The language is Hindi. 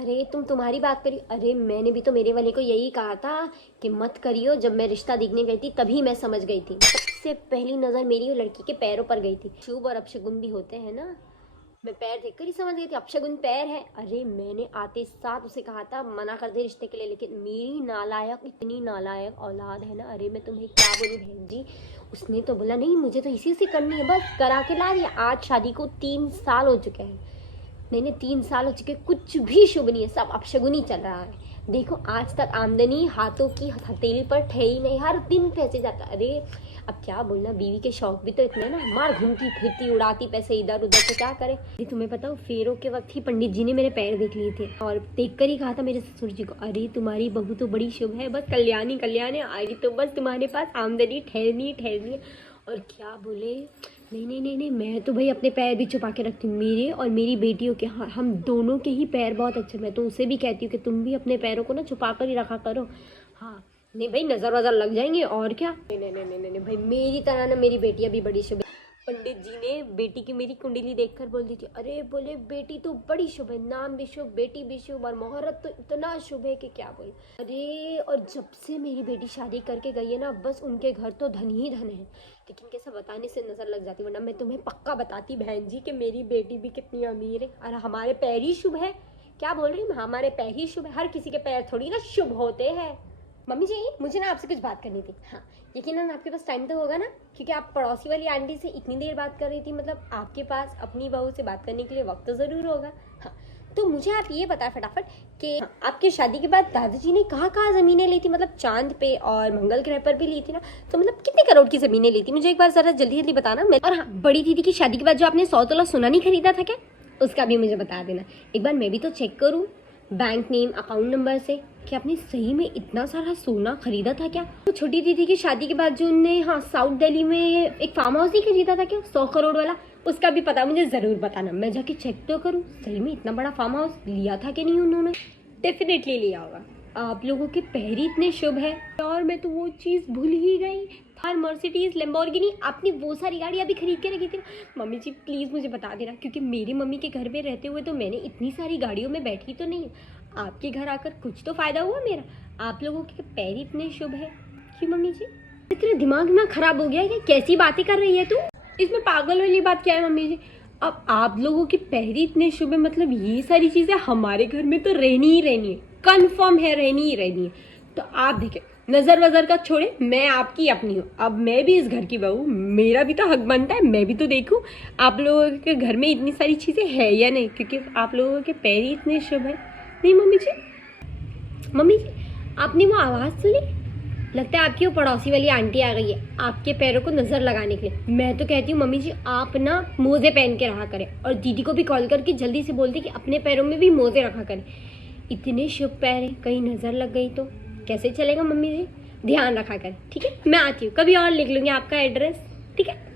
अरे तुम्हारी बात करी। अरे मैंने भी तो मेरे वाले को यही कहा था कि मत करियो। जब मैं रिश्ता देखने गई थी तभी मैं समझ गई थी। सबसे पहली नज़र मेरी वो लड़की के पैरों पर गई थी। शुभ और अपशगुन भी होते हैं ना। मैं पैर देखकर ही समझ गई थी अपशगुन पैर है। अरे मैंने आते साथ उसे कहा था मना कर दे रिश्ते के लिए, लेकिन मेरी नालायक, इतनी नालायक औलाद है ना। अरे मैं तुम्हें क्या बोलूं बहन जी। उसने तो बोला नहीं मुझे तो इसी से करनी है, बस करा के ला दिया। आज शादी को 3 साल हो चुके हैं। मैंने 3 साल हो चुके, कुछ भी शुभ नहीं है, सब अपशगुन ही चल रहा है। देखो आज तक आमदनी हाथों की हथेली पर ठहरी नहीं, हर दिन पैसे जाता। अरे अब क्या बोलना, बीवी के शौक भी तो इतने ना, मार घूमती फिरती उड़ाती पैसे इधर उधर, तो क्या करे। तुम्हें पता हो फेरों के वक्त ही पंडित जी ने मेरे पैर देख लिए थे और देख कर ही कहा था मेरे ससुर जी को, अरे तुम्हारी बहू तो बड़ी शुभ है, बस कल्याणी कल्याणी आएगी तो बस तुम्हारे पास आमदनी ठहरनी ठहरनी। और क्या बोले, नहीं नहीं नहीं नहीं, मैं तो भाई अपने पैर भी छुपा के रखती हूँ। मेरे और मेरी बेटियों के, हाँ हम दोनों के ही पैर बहुत अच्छे। मैं तो उसे भी कहती हूँ कि तुम भी अपने पैरों को ना छुपा कर ही रखा करो। हाँ नहीं भाई, नजर वजर लग जाएंगे और क्या। नहीं नहीं नहीं नहीं नहीं भाई, मेरी तरह ना मेरी बेटियां भी बड़ी शुभ है। पंडित जी ने बेटी की मेरी कुंडली देखकर बोल दी थी, अरे बोले बेटी तो बड़ी शुभ है, नाम भी शुभ, बेटी भी शुभ और मुहूर्त तो इतना शुभ है कि क्या बोल। अरे और जब से मेरी बेटी शादी करके गई है ना, बस उनके घर तो धन ही धन है। लेकिन कैसा बताने से नजर लग जाती, वरना मैं तुम्हें पक्का बताती बहन जी कि मेरी बेटी भी कितनी अमीर है। और हमारे पैर ही शुभ है। क्या बोल रही हूँ, हमारे पैर ही शुभ है, हर किसी के पैर थोड़ी ना शुभ होते हैं। मम्मी जी मुझे ना आपसे कुछ बात करनी थी। हाँ यकीनन आपके पास टाइम तो होगा ना, क्योंकि आप पड़ोसी वाली आंटी से इतनी देर बात कर रही थी, मतलब आपके पास अपनी बहू से बात करने के लिए वक्त तो ज़रूर होगा। हाँ तो मुझे आप ये बताएं फटाफट कि आपकी शादी के बाद दादाजी ने कहाँ कहाँ ज़मीनें ली थी, मतलब चांद पे और मंगल ग्रह पर भी ली थी ना, तो मतलब कितने करोड़ की ज़मीनें ली थी, मुझे एक बार ज़रा जल्दी जल्दी बताना। मैं और हाँ, बड़ी दीदी की शादी के बाद जो आपने 100 तोला सोना नहीं खरीदा था क्या, उसका भी मुझे बता देना। एक बार मैं भी तो चेक करूँ बैंक नेम अकाउंट नंबर से कि आपने सही में इतना सारा सोना खरीदा था क्या। तो छोटी दीदी की शादी के बाद जो उनने हाँ साउथ दिल्ली में एक फार्म हाउस नहीं खरीदा था क्या 100 करोड़ वाला, उसका भी पता मुझे ज़रूर बताना। मैं जाके चेक तो करूँ सही में इतना बड़ा फार्म हाउस लिया था कि नहीं उन्होंने। डेफिनेटली लिया होगा, आप लोगों के पैर ही इतने शुभ है। और मैं तो वो चीज़ भूल ही गई, थार मर्सिडीज लैम्बोर्गिनी, आपने वो सारी गाड़ी अभी खरीद के रखी थी ना। मम्मी जी प्लीज़ मुझे बता देना, क्योंकि मेरी मम्मी के घर में रहते हुए तो मैंने इतनी सारी गाड़ियों में बैठी तो नहीं। आपके घर आकर कुछ तो फ़ायदा हुआ मेरा। आप लोगों के पैर इतने शुभ है। क्यों मम्मी जी, इतना दिमाग ना खराब हो गया है, कैसी बातें कर रही है तू। इसमें पागल वाली बात क्या है मम्मी जी। अब आप लोगों के पैर इतने शुभ है, मतलब ये सारी चीज़ें हमारे घर में तो रहनी ही रहनी है, कन्फर्म है रहनी ही रहनी है। तो आप देखें, नजर वजर का छोड़े, मैं आपकी अपनी हूँ, अब मैं भी इस घर की बहू, मेरा भी तो हक बनता है, मैं भी तो देखूँ आप लोगों के घर में इतनी सारी चीज़ें है या नहीं, क्योंकि आप लोगों के पैर ही इतने शुभ है। नहीं मम्मी जी, मम्मी जी आपने वो आवाज़ सुनी, लगता है आपकी वो पड़ोसी वाली आंटी आ गई है आपके पैरों को नज़र लगाने के लिए। मैं तो कहती हूँ मम्मी जी आप ना मोज़े पहन के रहा करें, और दीदी को भी कॉल करके जल्दी से बोल दी कि अपने पैरों में भी मोज़े रखा करें। इतने शुभ पैर हैं, कहीं नज़र लग गई तो कैसे चलेगा मम्मी जी, ध्यान रखा करें। ठीक है मैं आती हूँ, कभी और लिख लूँगी आपका एड्रेस। ठीक है।